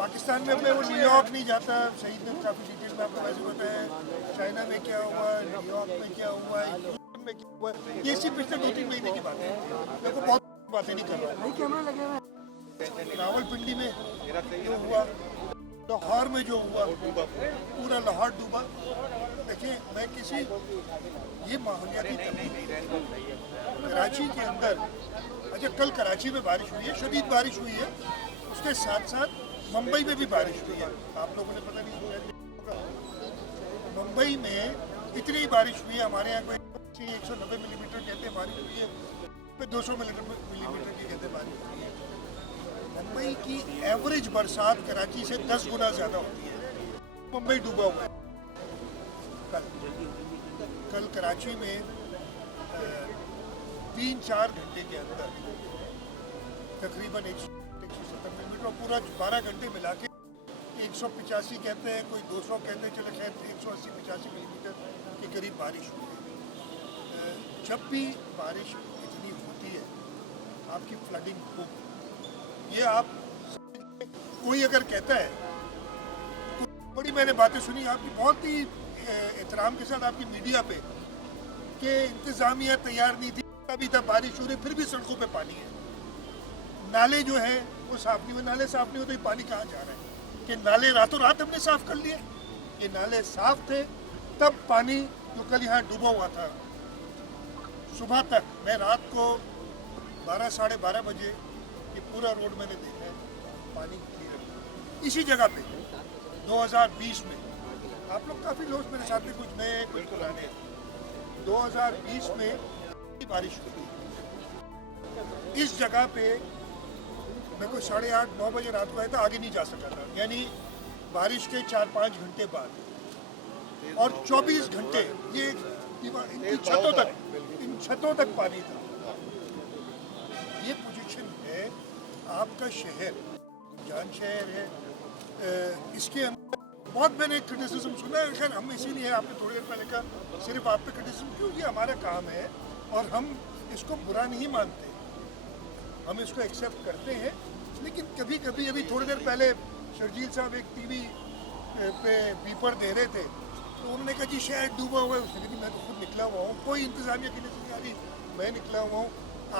पाकिस्तान में मैं वो न्यूयॉर्क नहीं जाता, शहीद ने काफ़ी डिटेल में आपको वैसे बताया, चाइना में क्या हुआ, न्यूयॉर्क में क्या हुआ, यूरोप में क्या हुआ, ये सिर्फ पिछले 2-3 महीने की बात है। मेरे को बहुत बातें नहीं कर रहा हूँ। कैमरा लगे हुए रावलपिंडी में जो हुआ, लाहौर में जो हुआ, पूरा लाहौर डूबा। देखिए मैं किसी ये माहौलियाती तब्दीली कराची के अंदर, अच्छा कल कराची में बारिश हुई है, शदीद बारिश हुई है, उसके साथ साथ मुंबई में भी बारिश हुई है। आप लोगों ने पता नहीं होगा, मुंबई में इतनी बारिश हुई है, हमारे यहाँ कोई 190 मिलीमीटर कहते हैं बारिश हुई है, फिर 200 मिलीमीटर की कहते हैं बारिश हुई है। मुंबई की एवरेज बरसात कराची से 10 गुना ज़्यादा होती है। मुंबई डूबा हुआ है। कल कराची में 3-4 घंटे के अंदर तकरीबन 170 मिलीमीटर और पूरा 12 घंटे मिला के 185 कहते हैं, कोई 200 कहते हैं, चलो खैर 180-85 मिलीमीटर के करीब बारिश हुई है। जब भी बारिश इतनी होती है आपकी फ्लडिंग हो, ये आप कोई अगर कहता है, बड़ी मैंने बातें सुनी आपकी बहुत ही एहतराम के साथ आपकी मीडिया पे कि इंतजामिया तैयार नहीं थी, अभी तक बारिश हो रही फिर भी सड़कों पे पानी है, नाले जो है वो साफ नहीं हुए, नाले साफ नहीं होते तो पानी कहाँ जा रहा है? कि नाले रातों रात हमने साफ कर लिए? ये नाले साफ थे तब पानी जो कल यहाँ डूबा हुआ था सुबह तक, मैं रात को 12-12:30 बजे ये पूरा रोड मैंने देखा है, पानी क्लियर। इसी जगह पे 2020 में, आप लोग काफ़ी लोग मेरे साथ में, कुछ नए कुछ पुराने, 2020 में बारिश हुई इस जगह पे। मैं कोई 8:30-9 बजे रात को आया था, आगे नहीं जा सका था, यानी बारिश के 4-5 घंटे बाद, और 24 घंटे ये इनकी छतों तक पानी था। ये पोजीशन है आपका शहर, जान शहर है, इसके अंदर बहुत मैंने क्रिटिसिज्म सुना है। खैर हम इसीलिए आपने थोड़ी देर पहले कहा सिर्फ आप पे क्रिटिसिज्म, क्योंकि हमारा काम है और हम इसको बुरा नहीं मानते, हम इसको एक्सेप्ट करते हैं। लेकिन कभी कभी, अभी थोड़ी देर पहले शर्जील साहब एक टीवी पे बीपर दे रहे थे, तो उन्होंने कहा जी शहर डूबा हुआ है। उसने कहा मैं तो खुद निकला हुआ हूँ, कोई इंतजामिया की नहीं आ रही, मैं निकला हुआ हूँ।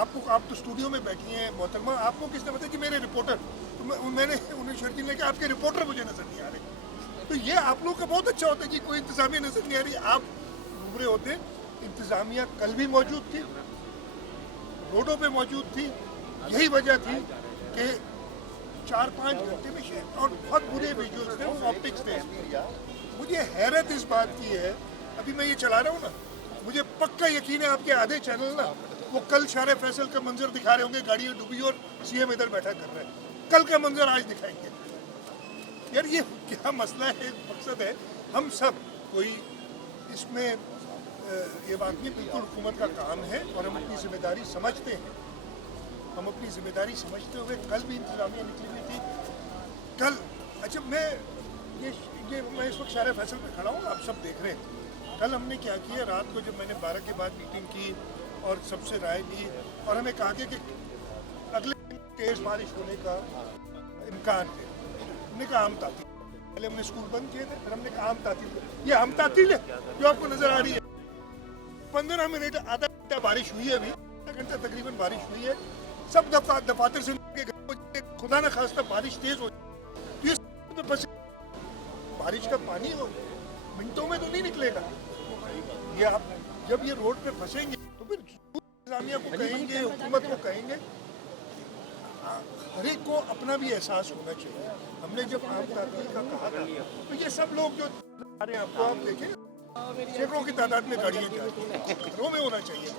आप तो स्टूडियो में बैठी हैं मोहतरमा, आपको किसने बताया कि मेरे रिपोर्टर, तो मैंने उन्हें शर्जील ने कहा आपके रिपोर्टर मुझे नजर नहीं आ रहे। तो ये आप लोगों का बहुत अच्छा होता है जी, कोई इंतजामिया नजर नहीं आ रही, आप घूम रहे होते। इंतजामिया कल भी मौजूद थी, रोडों पे मौजूद थी, यही वजह थी कि 4-5 घंटे में शहर, और बहुत बुरे विजुअल्स थे, ऑप्टिक्स थे। मुझे हैरत इस बात की है, अभी मैं ये चला रहा हूँ ना, मुझे पक्का यकीन है आपके आधे चैनल ना वो कल शारे फैसल का मंजर दिखा रहे होंगे, गाड़ियाँ डूबी और सीएम इधर बैठा कर रहे हैं, कल का मंजर आज दिखाएंगे। यार ये क्या मसला है, मकसद है हम सब कोई इसमें ये बात नहीं, बिल्कुल हुकूमत का काम है और हम अपनी जिम्मेदारी समझते हैं। हम अपनी जिम्मेदारी समझते हुए, कल भी इंतजामिया निकली हुई थी कल। अच्छा मैं इस वक्त शारे फैसल पे खड़ा हूँ, आप सब देख रहे हैं। कल हमने क्या किया, रात को जब मैंने 12 के बाद मीटिंग की और सबसे राय ली, और हमें कहा कि अगले दिन तेज़ बारिश होने का इम्कान है। हमने कहा आम तातील, पहले हमने स्कूल बंद किए थे, फिर हमने कहा आम तातील, ये आम तातील है जो आपको नजर आ रही है। 15 मिनट, आधा घंटा बारिश हुई है, अभी आधा घंटा तकरीबन बारिश हुई है। सब दफातर से खुदा न खास्ता बारिश तेज हो, बारिश का पानी हो मिनटों में तो नहीं निकलेगा। ये आप जब ये रोड पे फंसेंगे तो फिर इंतजामिया को कहेंगे, हुकूमत को कहेंगे। हर एक को अपना भी एहसास होना चाहिए। हमने जब आम तातील का कहा था तो ये सब लोग जो आ रहे हैं, आपको आप देखें सैकड़ों की तादाद में गाड़ियाँ जा रही हैं, घरों में होना चाहिए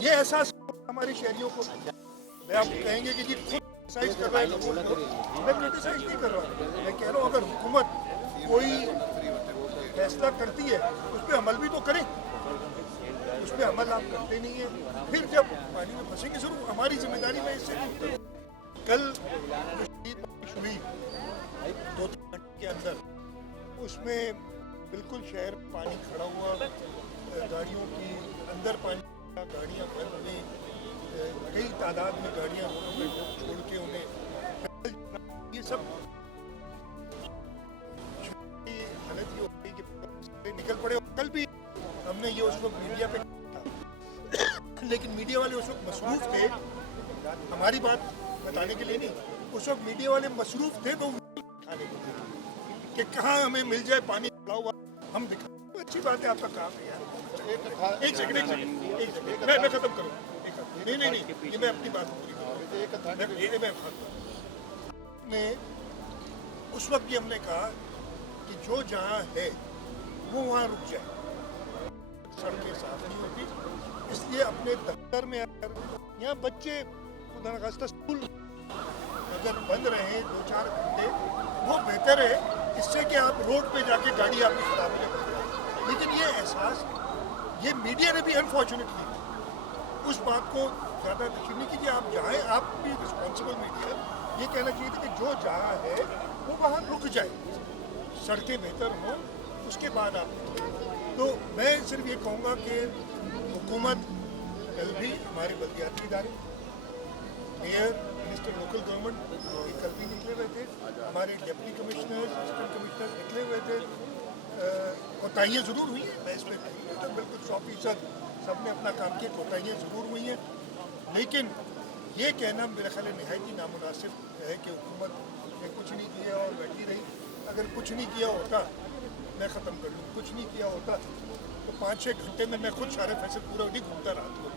ये एहसास हमारे शहरियों को। मैं आप कहेंगे कि जी खुद क्रिटिसाइज कर रहा है, मैं क्रिटिसाइज नहीं कर रहा हूँ, मैं कह रहा हूँ अगर हुकूमत कोई फैसला करती है उस पर अमल भी तो करें, उस पर अमल आप करते नहीं है, फिर जब पानी में फंसेंगे जरूर हमारी जिम्मेदारी में इससे नहीं। कल जो बारिश हुई 2-3 घंटे के अंदर, उसमें बिल्कुल शहर पानी खड़ा हुआ, गाड़ियों की अंदर पानी, गाड़ियाँ भर गई, कई तादाद में गाड़ियाँ छोड़ के उन्हें, ये सब हालत ये हो गई कि निकल पड़े। कल भी हमने ये उस वक्त मीडिया पे लेकिन मीडिया वाले उस वक्त मसरूफ थे हमारी बात बताने के लिए नहीं, उस वक्त मीडिया वाले मसरूफ थे वो दिखाने के लिए कि कहाँ हमें मिल जाए पानी पड़ा हुआ हम दिखा। अच्छी बात है, आपका काम है यार। एक सेकंड मैं खत्म करूँ। नहीं ये मैं अपनी बात पूरी करूँ। उस वक्त ये हमने कहा कि जो जहाँ है वो वहाँ रुक जाए, सड़कें साफ नहीं होती, इसलिए अपने दफ्तर में अगर यहाँ बच्चे खुदा न खास्ता स्कूल अगर बंद रहे 2-4 घंटे वो बेहतर है, इससे कि आप रोड पे जाके गाड़ी आपकी खराब हो जाए। लेकिन ये एहसास ये मीडिया ने भी अनफॉर्चुनेटली उस बात को ज़्यादा तस्लीम नहीं कीजिए। आप जाएँ, आप भी रिस्पॉन्सिबल मीडिया ये कहना चाहिए था कि जो जहाँ है वो वहाँ रुक जाए, सड़कें बेहतर हों, उसके बाद आप। तो मैं सिर्फ ये कहूँगा कि हुकूमत कल भी हमारे बल्दियाती इदारे मेयर मिनिस्टर लोकल गवर्नमेंट ये कल भी निकले हुए थे, हमारे डिप्टी कमिश्नर असिस्टेंट कमिश्नर निकले हुए थे। कोताहियाँ ज़रूर हुई हैं, मैं इस पर तो बिल्कुल 100% सब ने अपना काम किया, कोताहियाँ ज़रूर हुई हैं, लेकिन ये कहना मेरा ख्याल है नहायत ही नामुनासिब है कि हुकूमत ने कुछ नहीं किया और बैठी रही। अगर कुछ नहीं किया होता, मैं ख़त्म कर लूँ, कुछ नहीं किया होता तो 5-6 घंटे में मैं खुद सारे फैसल पूरा नहीं घूमता रात को।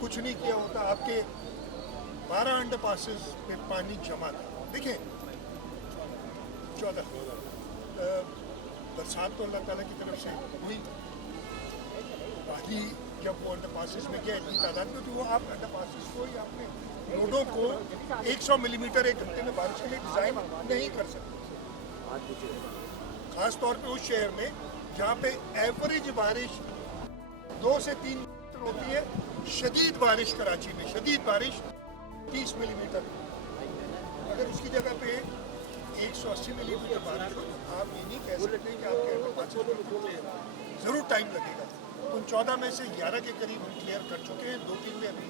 कुछ नहीं किया होता, आपके 12 अंडर पासिस पे पानी जमा था। देखिए 14 बरसात तो अल्लाह ताला की तरफ से हुई, पानी जब वो अंडर पासिस में गया इतनी तादाद में, तो वो आप अंडर पासिस को ही आपने रोडों को 100 मिलीमीटर एक घंटे में बारिश के लिए डिज़ाइन नहीं कर सकते, ख़ास तौर पे उस शहर में जहाँ पे एवरेज बारिश 2 से 3 मिलीमीटर होती है। शदीद बारिश कराची में शदीद बारिश 30 मिलीमीटर, अगर उसकी जगह पे 180 मिलीमीटर बारिश हो तो आप ये नहीं कह सकते कि आपके अंडर ज़रूर टाइम लगेगा। उन 14 में से 11 के करीब हम क्लियर कर चुके हैं, 2-3 में अभी।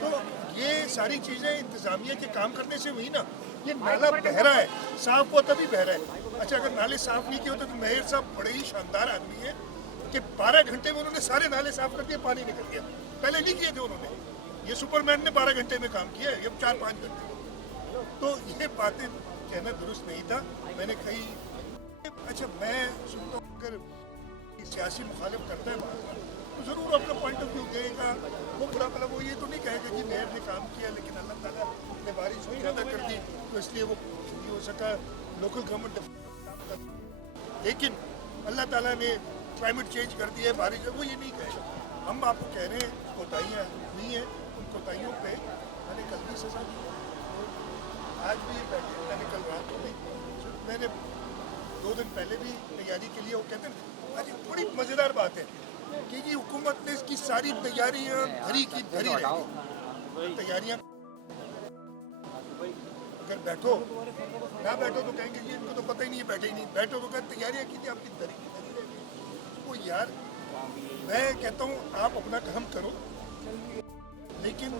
तो ये सारी चीज़ें इंतज़ामिया के काम करने से हुई ना। ये नाला बह रहा है, साफ वो तभी बह रहा है। अच्छा, अगर नाले साफ नहीं किए होते तो मेयर साहब बड़े ही शानदार आदमी है कि 12 घंटे में उन्होंने सारे नाले साफ कर दिए, पानी निकल गया। पहले नहीं किए थे उन्होंने, ये सुपरमैन ने 12 घंटे में काम किया है, ये 4-5 घंटे में। तो ये बातें कहना दुरुस्त नहीं था। मैंने कही अच्छा मैं सुनता हूँ अगर सियासी मुखालिफ करता है बात तो ज़रूर अपना पॉइंट ऑफ व्यू देगा, वो बुरा भला वो ये तो नहीं कहेगा कि मेयर ने काम किया लेकिन अल्लाह ताला ने बारिश ज़्यादा कर दी तो इसलिए वो नहीं हो सका, लोकल गवर्नमेंट काम कर, लेकिन अल्लाह ताला ने क्लाइमेट चेंज कर दिया है, बारिश है, वो ये नहीं कहेगा। हम आपको कह रहे हैं कोताहियाँ हुई हैं, उन कोताहियों पे मैंने कल भी सजा दी, आज भी बैठे, मैंने कल रात को भी, मैंने 2 दिन पहले भी तैयारी के लिए वो कहते हैं। आज बड़ी मज़ेदार बात है कि ये हुकूमत ने इसकी सारी तैयारियां धरी की धरी रहेगी। तैयारियां अगर बैठो ना बैठो तो कहेंगे जी इनको तो पता ही नहीं है, बैठे ही नहीं, बैठो तो कहें तैयारियां की थी आपकी धरी की धरी रहेगी। वो यार मैं कहता हूँ आप अपना काम करो, लेकिन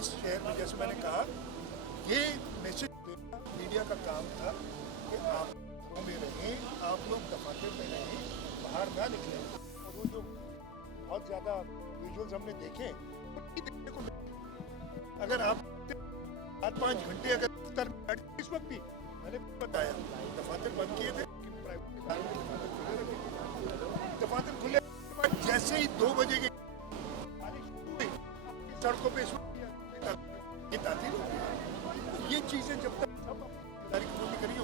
इस शहर में जैसे मैंने कहा ये मैसेज मीडिया का काम था कि आप में रहें, आप लोग दफातर में रहें, बाहर ना निकले। और वो जो बहुत ज़्यादा विजुअल्स हमने देखे देखने को मिले, अगर आप 7-5 घंटे अगर दफ्तर में बैठे, इस वक्त भी मैंने बताया दफातर बंद किए थे, दफातर खुले जैसे ही 2 बजे के सड़कों पे ये तातीर हो गई। ये चीज़ें जब तक करिए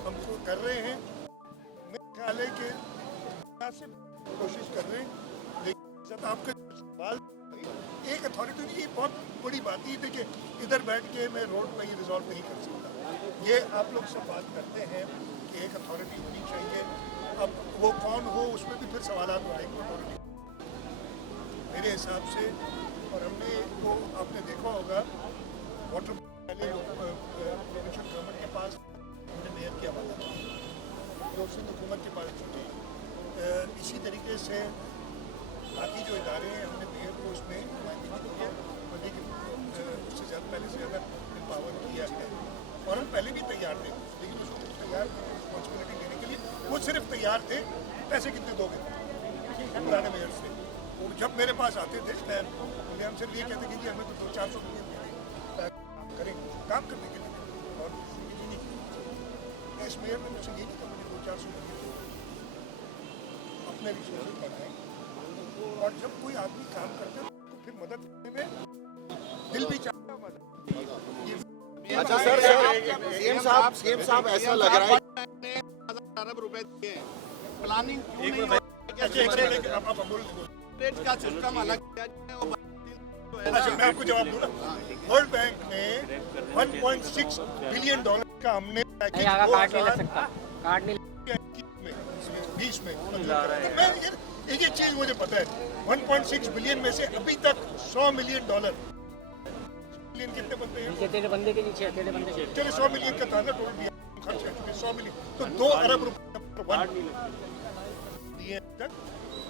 हमको कर रहे हैं, मेरे ख्याल है कि कोशिश कर रहे हैं, लेकिन आपका सवाल एक अथॉरिटी नहीं, ये बहुत बड़ी बात ही है कि इधर बैठ के मैं रोड पर ही रिजॉल्व नहीं कर सकता। ये आप लोग सब बात करते हैं कि एक अथॉरिटी होनी चाहिए, अब वो कौन हो उसमें भी फिर सवाल उठाएंगे अथॉरिटी मेरे हिसाब से। और हमने वो आपने देखा होगा वाटर पहले प्रोविंशियल गवर्नमेंट के पास हमने मेयर की हवाला किया, तो उसने हुकूमत के पास छुट्टी। इसी तरीके से बाकी जो इदारे हैं हमने मेयर को उसमें नुमाइंदगी दी है, तैयार थे, पैसे कितने दोगे पुराने मेयर से? और जब मेरे पास आते थे मैं हम सिर्फ ये कहते कि हमें तो 200-400 मिलियन करेंगे काम करने के लिए, और इस मेयर ने मुझसे ये नहीं कहा मुझे 200-400 मिलियन अपने रिसोर्सेज बनाए। और जब कोई आदमी काम करता है तो फिर मदद करने में दिल भी चाहता है मदद। अच्छा सर, सीएम साहब ऐसा लग रहा है अरब रुपए दिए, प्लानिंग क्यों नहीं आप बोल रेट का सिस्टम अलग किया जाए? अच्छा मैं आपको जवाब दूँ ना, वर्ल्ड बैंक ने $1.6 बिलियन का हमने पैकेज 20 में तो मैं एक चीज मुझे पता है, 1.6 बिलियन में से अभी तक $100 मिलियन बिलियन कितने बनते हैं? तेरे बंदे के नीचे चलिए 100 मिलियन का था ना टोटल दिया खर्च कर चुके 100 मिलियन, तो 2 अरब रुपए दिए तक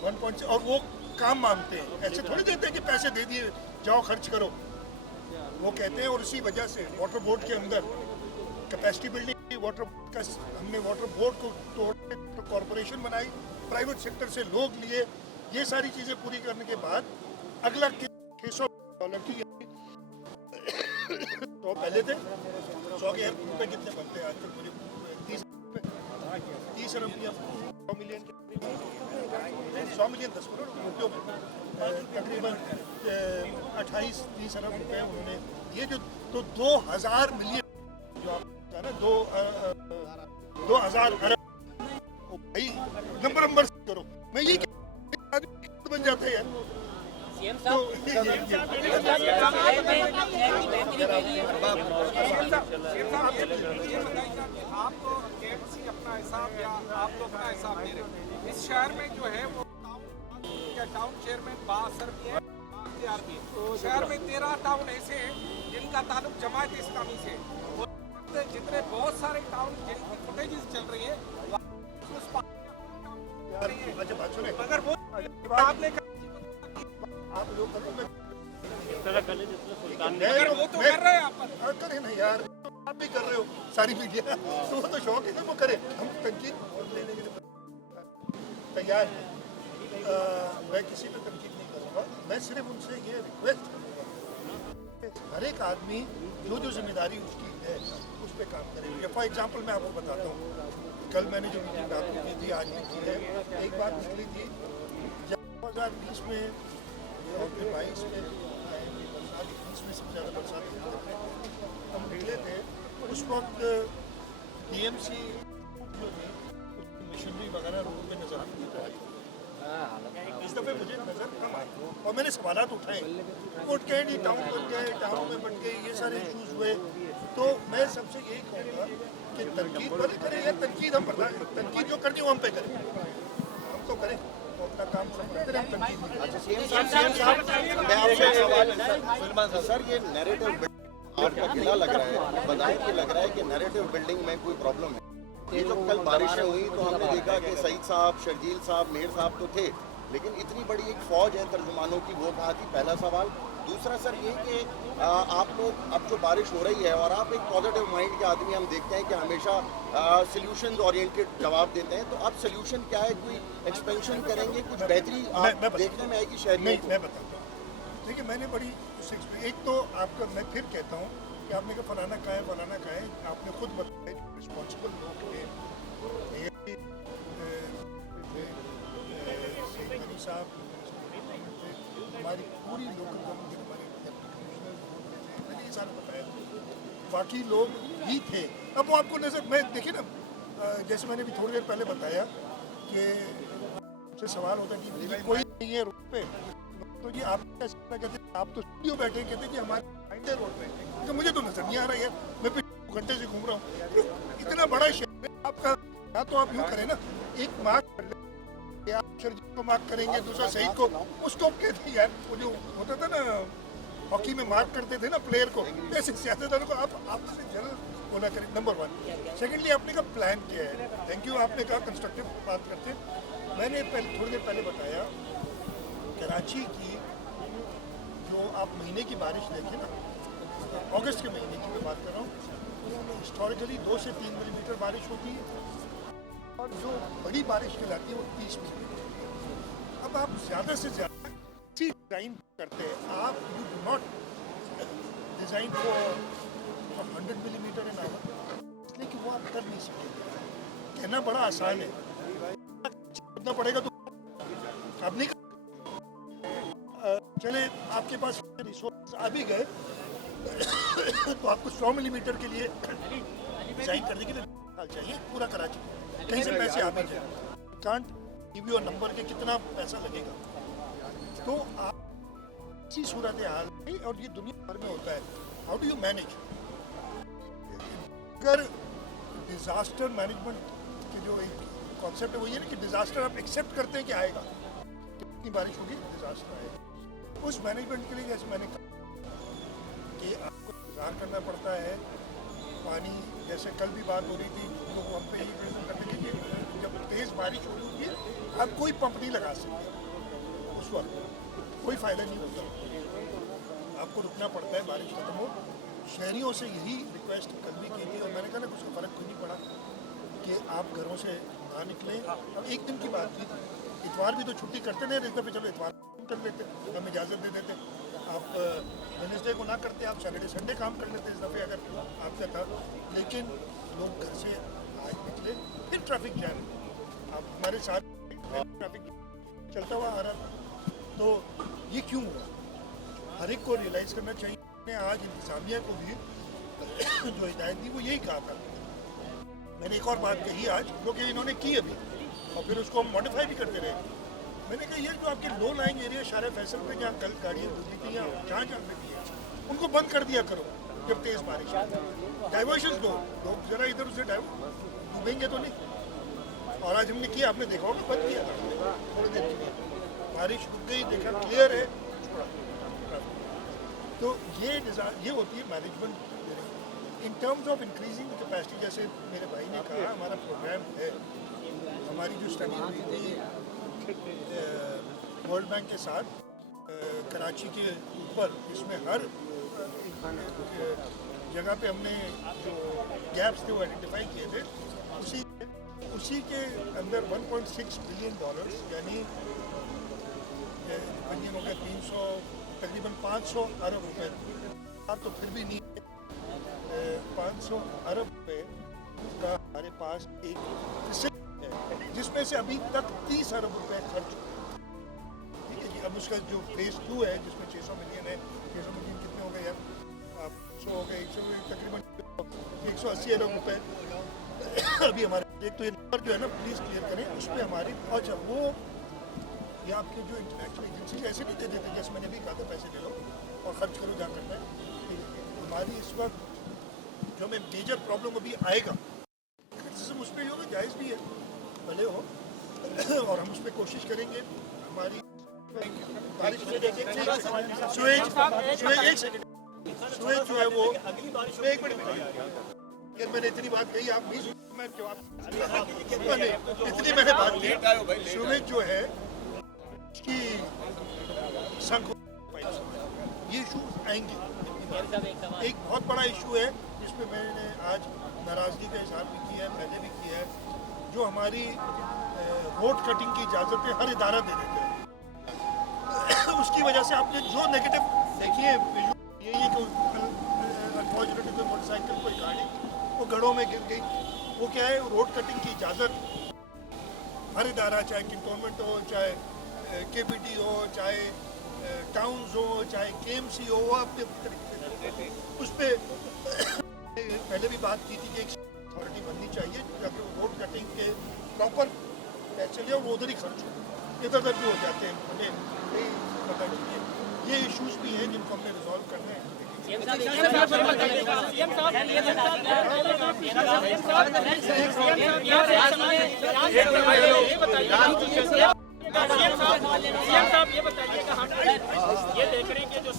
1.6, और वो काम मांगते हैं, ऐसे थोड़ी देते हैं कि पैसे दे दिए जाओ खर्च करो, वो कहते हैं। और इसी वजह से वाटर बोर्ड के अंदर कैपेसिटी बिल्डिंग, वाटर का हमने वाटर बोर्ड को तोड़ने तो कॉरपोरेशन बनाई, प्राइवेट सेक्टर से लोग लिए, ये सारी चीजें पूरी करने के बाद अगला $600 की तो पहले थे 100 के रुपए कितने बनते हैं आज तक मुझे 30 अरब या 100 मिलियन 100 मिलियन 10 करोड़ तकरीबन 28-30 अरब रुपए उन्होंने ये जो, तो 2000 मिलियन जो आपका ना 2000 अरब भाई नंबर करो, मैं ये बन जाता है यार। सीएम आप तो केएमसी अपना हिसाब या आप लोग अपना हिसाब दे रहे हो, इस शहर में जो है वो टाउन चेयरमैन बासर भी है, बाख्तियार भी है। शहर में 13 टाउन ऐसे हैं जिनका ताल्लुक जमात इस्लामी से, जितने बहुत सारे टाउन जिनकी फुटेजेस चल रही है अच्छा बात सुने, मगर वो आपने आप लोग मगर वो तो कर रहे हैं आप करे ना यार, आप भी कर रहे हो सारी मीडिया, तो वो तो शौक है ना वो करे, हम तनकीद लेने के लिए तैयार हैं। मैं किसी पे तनकीद नहीं करूँगा, मैं सिर्फ उनसे ये रिक्वेस्ट करूँगा हर एक आदमी जो जो जिम्मेदारी उसकी है उस पर काम करेंगे। फॉर एग्जाम्पल मैं आपको बताता हूँ, कल मैंने जो मीटिंग आपको की थी आज भी की है, एक बात निकली थी जब 2020 में और फिर 22 में बरसात, 20 में सबसे ज़्यादा बरसात हम निकले थे, उस वक्त DMC जो थी मशीनरी वगैरह रोड में नजर आई, इस दफ़े मुझे नज़र कम आई और मैंने सवालात उठाए, कोर्ट कैंडी टाउन बन गए, टाउन में बन गए, ये सारे इशूज़ हुए। तो मैं सबसे यही कहूँगा कि तनकीद भले करें या तनकीद हम बर्दाश्त, तनकीद जो करनी हो हम पे करें, हम तो करें तो अपना काम सब करते रहें, तनकीद। अच्छा सीएम साहब मैं आपसे एक सवाल सर, ये नैरेटिव आपका किला लग रहा है, बताएं कि लग रहा है कि नैरेटिव बिल्डिंग में कोई प्रॉब्लम है? ये जो कल बारिशें हुई तो हमने देखा कि सईद साहब, शर्जील साहब, मेयर साहब तो थे, लेकिन इतनी बड़ी एक फौज है तर्जुमानों की, वो कहा थी, पहला सवाल। दूसरा सर ये कि आप लोग अब जो बारिश हो रही है और आप एक पॉजिटिव माइंड के आदमी, हम देखते हैं कि हमेशा सॉल्यूशंस ओरिएंटेड जवाब देते हैं, तो अब सॉल्यूशन क्या है? कोई एक्सपेंशन करेंगे, कुछ बेहतरी देखने में आएगी शहर में? मैं बताता हूँ, देखिए मैंने बड़ी एक तो आपका मैं फिर कहता हूँ कि आपने कहा फलाना कहा है फलाना कहा है, आपने खुद बताया रिस्पॉन्सिबल लोग थे साहब, हमारी पूरी लोकल गवर्नमेंट, हमारे मैंने ये सारा बताया, बाकी लोग ही थे। अब वो आपको नजर मैं देखिए ना, जैसे मैंने भी थोड़ी देर पहले बताया कि आपसे सवाल होता है कि कोई नहीं है रोड पे, तो जी आप कैसे कहते, आप तो स्टूडियो बैठे कहते कि हमारे रोड पे, तो मुझे तो नजर नहीं आ रहा है, मैं पिछले 2 घंटे से घूम रहा हूँ, इतना बड़ा शहर है आपका, या तो आप यूँ करें ना, एक मार्क कर ले, आप शर्जील को मार्क करेंगे, दूसरा शहीद को, उसको कहते हैं यार, वो जो होता था ना हॉकी में मार्क करते थे ना प्लेयर को, ऐसे सियासतदानों को आप आपसे जनरल होना करें, नंबर 1। सेकेंडली आपने कहा प्लान क्या है, थैंक यू, आपने कहा कंस्ट्रक्टिव बात करते। मैंने थोड़ी देर पहले बताया कराची की जो आप महीने की बारिश देखें ना, अगस्त के महीने की मैं बात कर रहा हूँ, हिस्टोरिकली 2 से 3 मिलीमीटर बारिश होती है, और जो बड़ी बारिश कहलाती है वो 30 मिलीमीटर। अब आप ज़्यादा से ज़्यादा डिज़ाइन करते हैं, आप you do not design for 100 millimetre in hour, इसलिए कि वो आप कर नहीं सकेंगे। कहना बड़ा आसान है, करना पड़ेगा तो आप नहीं चले आपके पास रिसोर्स आ भी गए तो आपको 100 मिलीमीटर के लिए डिज़ाइन करने के लिए चाहिए पूरा कराची, कहीं से पैसे आ भी जाए। Can't give you a number के कितना पैसा लगेगा। तो आप इसी सूरत हाल में, और ये दुनिया भर में होता है, हाउ डू यू मैनेज। अगर डिज़ास्टर मैनेजमेंट के जो एक कॉन्सेप्ट है वो ये ना कि डिज़ास्टर आप एक्सेप्ट करते हैं कि आएगा, कितनी बारिश होगी डिज़ास्टर आएगा। उस मैनेजमेंट के लिए जैसे मैंने कहा कि आपको इंतजार करना पड़ता है। पानी जैसे कल भी बात हो रही थी, लोग हम पे यही प्रश्न करते थे कि जब तेज़ बारिश हो रही है आप कोई पंप नहीं लगा सकते, उस वक्त कोई फ़ायदा नहीं होता, आपको रुकना पड़ता है बारिश खत्म हो। शहरियों से यही रिक्वेस्ट कल भी की थी और मैंने कहा ना कुछ फ़र्क कोई नहीं पड़ा कि आप घरों से ना निकलें। अब एक दिन की बात थी, इतवार भी तो छुट्टी करते नहीं, इस दफ़े चलो इतवार कर लेते, हमें इजाज़त दे देते। आप वेडनेसडे को ना करते, आप सैटरडे संडे काम कर लेते इस दफ़े अगर आपका था। लेकिन लोग घर से आज निकले, फिर ट्रैफिक जैम, आप हमारे साथ ट्रैफिक चलता हुआ आ रहा था। तो ये क्यों हुआ, हर एक को रियलाइज़ करना चाहिए। मैंने आज इंतज़ामिया को भी जो हिदायत दी वो यही कहा था। मैंने एक और बात कही आज जो कि इन्होंने की अभी, और फिर उसको हम मॉडिफाई भी करते रहे। मैंने कहा ये जो आपके लो लाइंग एरिया शारा फैसल पे जहाँ कल गाड़ियाँ गुजरी थी या जहाँ जहाँ पे भी है, उनको बंद कर दिया करो जब तेज़ बारिश है। डाइवर्शन दो, लोग ज़रा इधर उधर डूबेंगे तो नहीं। और आज हमने किया, आपने देखा होगा, बंद किया थोड़ी देर के लिए, बारिश रुक गई, देखा क्लियर है, तो ये होती है management in terms of increasing capacity. जैसे मेरे भाई ने कहा, हमारा प्रोग्राम है, हमारी जो स्टडी हुई थी वर्ल्ड बैंक के साथ कराची के ऊपर, इसमें हर जगह पे हमने जो गैप्स थे वो आइडेंटिफाई किए थे। उसी के अंदर 1.6 बिलियन डॉलर्स, यानी बिलियन हो गया 300, तकरीबन 500 अरब रुपए, अब तो फिर भी नहीं, 500 अरब रुपए का हमारे पास एक फैसिलिटी है जिसमें से अभी तक 30 अरब रुपए खर्च हुए। ठीक है जी, अब उसका जो फेज़ 2 है जिसमें 600 मिलियन है, 600 मिलियन कितने हो गए यार, आप 100 हो गए, 100 तकरीबन 180 अरब रुपए अभी हमारे। एक तो ये नंबर जो है ना प्लीज़ क्लियर करें, उस पर हमारी, अच्छा वो ये आपके जो इंटरनेशनल एजेंसी ऐसे नहीं दे देते, जैसे मैंने भी कहा था पैसे ले लो और ख़र्च करो जहाँ करना है। हमारी इस वक्त जो हमें मेजर प्रॉब्लम अभी आएगा, क्रिटिसिज्म उस पर होगा, जायज़ भी है, भले हो, और हम उस पर कोशिश करेंगे। हमारी बारिश में एक सेकंड सुएज जो है वो, एक मिनट, मैंने इतनी बात कही आप नहीं सुन, मैं जवाब इतनी मैंने बात की। सुएज जो है इसकी संख, ये इशू आएंगे। एक बहुत बड़ा इशू है जिसपे मैंने आज नाराज़गी का इजहार भी किया है, पहले भी किया है, जो हमारी रोड कटिंग की इजाज़तें हर इदारा दे देते हैं। उसकी वजह से आपने जो नेगेटिव देखिए, ये कि अनफॉर्चुनेटली कोई मोटरसाइकिल, कोई गाड़ी वो गढ़ों में गिर गई, वो क्या है, रोड कटिंग की इजाज़त हर इदारा, चाहे कंटोनमेंट हो, चाहे KPT हो, चाहे टाउन्स हो, चाहे KMC हो, वो अपने तरीके से उस पर पहले भी बात की थी कि एक अथॉरिटी बननी चाहिए ताकि वो रोड कटिंग के प्रॉपर पैसे ले, वो उधर ही खर्च हो, इधर उधर भी हो जाते हैं, हमें नहीं पता चाहिए। ये इश्यूज भी हैं जिनको हमने रिजॉल्व करना है। सीएम साहब ये बताइएगा, हम ये देख रहे हैं कि जो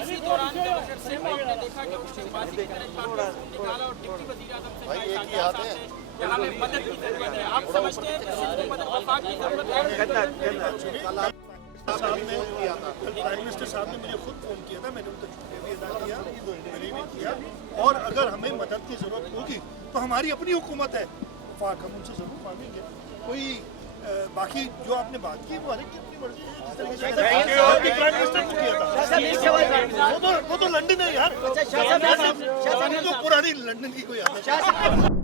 इसी दौरान से आपने देखा कि मुश्किलबाजी की तरह निकाला और डिप्टी वज़ीर आज़म से यहाँ पे मदद की जरूरत है। आप समझते हैं कि मदद वफाक की जरूरत है? प्राइम मिनिस्टर साहब ने मुझे खुद फ़ोन किया था, मैंने उनका शुक्रिया भी अदा किया, मैंने भी किया। और अगर हमें मदद की ज़रूरत होगी तो हमारी अपनी हुकूमत है, वफाक, हम उनसे ज़रूर मांगेंगे। कोई बाकी जो आपने बात की वो हर एक की अपनी मर्जी है, जिस तरीके से प्राइम मिनिस्टर को किया था वो तो लंदन है यार, तो पुरानी लंदन की कोई आदत